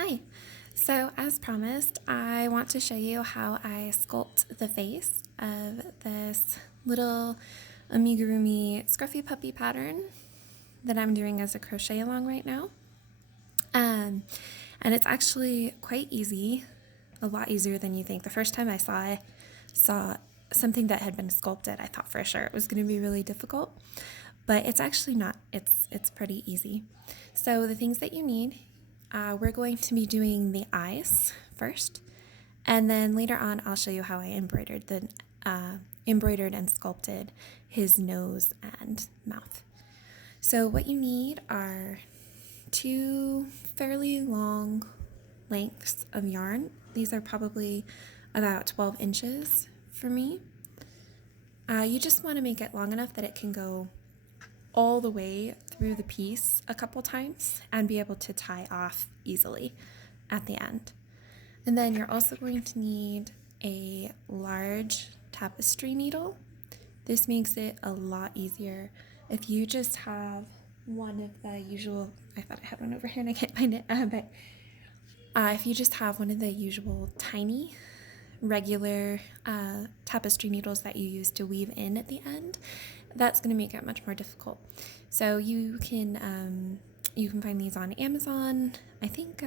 Hi. So as promised, I want to show you how I sculpt the face of this little Amigurumi scruffy-puppy pattern that I'm doing as a crochet along right now. And it's actually quite easy, a lot easier than you think. The first time I saw something that had been sculpted, I thought for sure it was going to be really difficult, but it's actually not. It's pretty easy. So the things that you need, we're going to be doing the eyes first, and then later on I'll show you how I embroidered and sculpted his nose and mouth. So what you need are two fairly long lengths of yarn. These are probably about 12 inches for me. You just want to make it long enough that it can go all the way through the piece a couple times and be able to tie off easily at the end. And then you're also going to need a large tapestry needle. This makes it a lot easier if you just have one of the usual, I thought I had one over here and I can't find it, but if you just have one of the usual tiny regular tapestry needles that you use to weave in at the end, that's going to make it much more difficult. So you can find these on Amazon. I think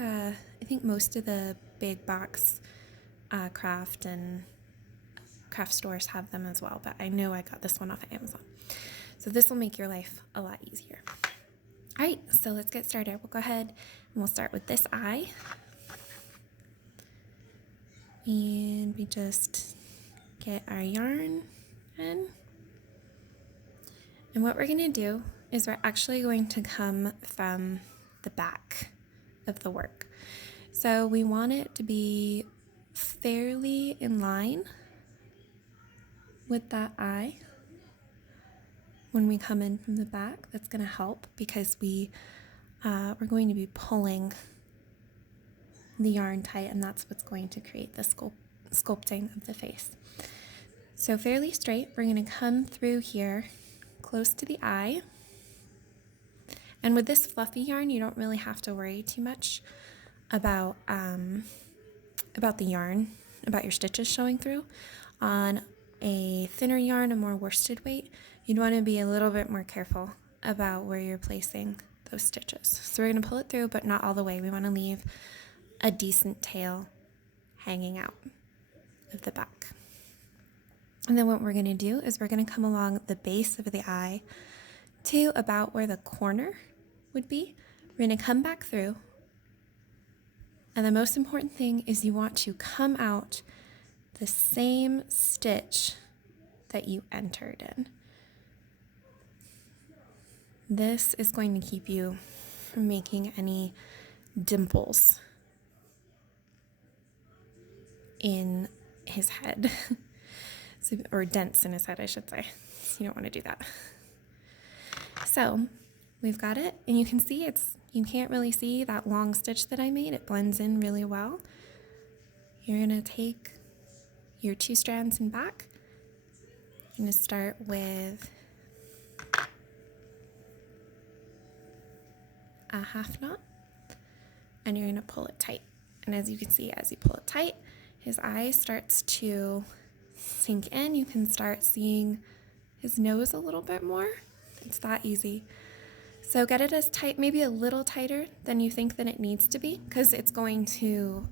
most of the big box craft stores have them as well, but I know I got this one off of Amazon. So this will make your life a lot easier. All right, so let's get started. We'll go ahead and we'll start with this eye. And we just get our yarn in. And what we're going to do is we're actually going to come from the back of the work. So we want it to be fairly in line with that eye. When we come in from the back, that's going to help because we're going to be pulling the yarn tight, and that's what's going to create the sculpting of the face. So fairly straight, we're going to come through here close to the eye. And with this fluffy yarn, you don't really have to worry too much about the yarn, about your stitches showing through. On a thinner yarn, a more worsted weight, you'd want to be a little bit more careful about where you're placing those stitches. So we're going to pull it through, but not all the way. We want to leave a decent tail hanging out of the back. And then what we're going to do is we're going to come along the base of the eye to about where the corner would be. We're going to come back through. And the most important thing is you want to come out the same stitch that you entered in. This is going to keep you from making any dimples in his head. Or dents in his head, I should say. You don't want to do that. So we've got it, and you can see you can't really see that long stitch that I made. It blends in really well. You're going to take your two strands in back. You're going to start with a half knot, and you're going to pull it tight. And as you can see, as you pull it tight, his eye starts to sink in. You can start seeing his nose a little bit more. It's that easy. So get it as tight, maybe a little tighter than you think that it needs to be, because it's going to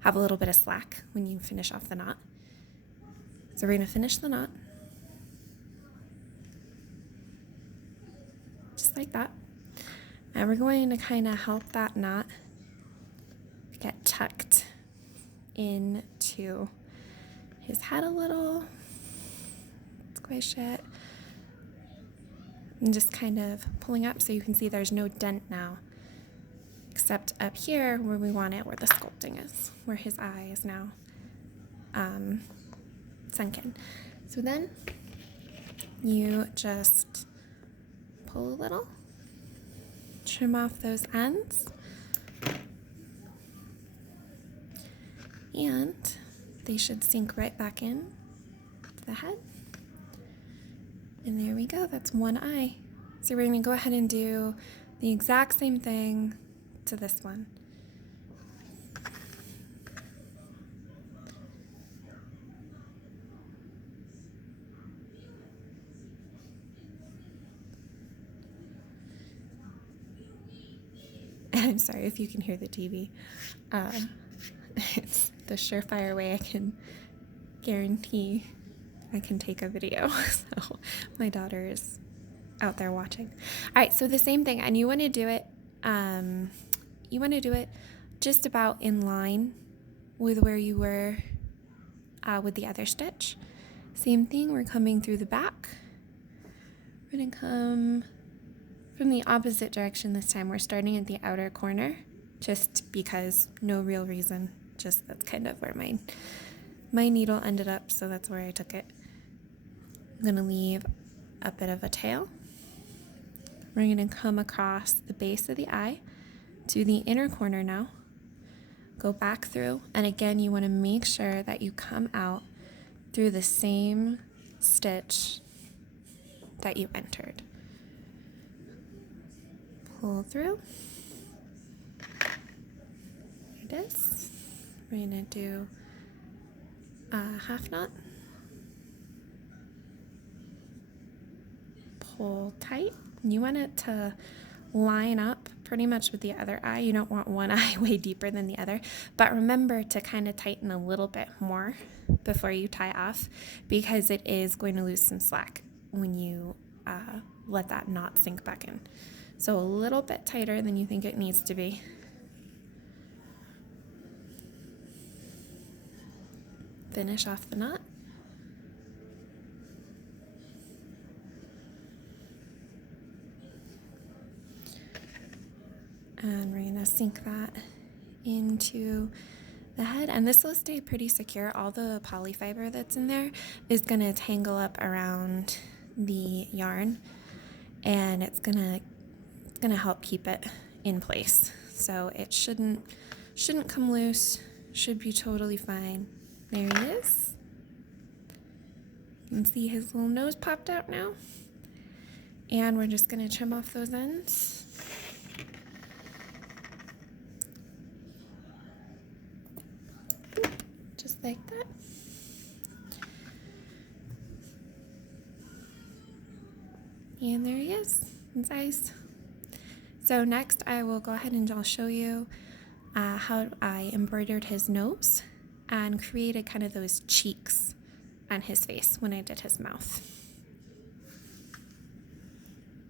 have a little bit of slack when you finish off the knot. So we're going to finish the knot just like that, and we're going to kind of help that knot get tucked into his head a little, squish it, and just kind of pulling up so you can see there's no dent now, except up here where we want it, where the sculpting is, where his eye is now sunk in. So then you just pull a little, trim off those ends, and they should sink right back in to the head. And there we go, that's one eye. So we're going to go ahead and do the exact same thing to this one. I'm sorry if you can hear the TV. It's the surefire way I can guarantee I can take a video. So my daughter is out there watching. All right, so the same thing, and you want to do it. Just about in line with where you were with the other stitch. Same thing. We're coming through the back. We're gonna come from the opposite direction this time. We're starting at the outer corner, just because, no real reason. Just that's kind of where my needle ended up, so that's where I took it. I'm gonna leave a bit of a tail. We're gonna come across the base of the eye to the inner corner now. Go back through, and again, you want to make sure that you come out through the same stitch that you entered. Pull through. There it is. We're going to do a half knot. Pull tight. You want it to line up pretty much with the other eye. You don't want one eye way deeper than the other, but remember to kind of tighten a little bit more before you tie off, because it is going to lose some slack when you let that knot sink back in. So a little bit tighter than you think it needs to be. Finish off the knot. And we're going to sink that into the head. And this will stay pretty secure. All the polyfiber that's in there is going to tangle up around the yarn, and it's going to help keep it in place. So it shouldn't come loose. Should be totally fine. There he is. You can see his little nose popped out now. And we're just going to trim off those ends. Just like that. And there he is, his eyes. So next I will go ahead and I'll show you how I embroidered his nose and created kind of those cheeks on his face when I did his mouth.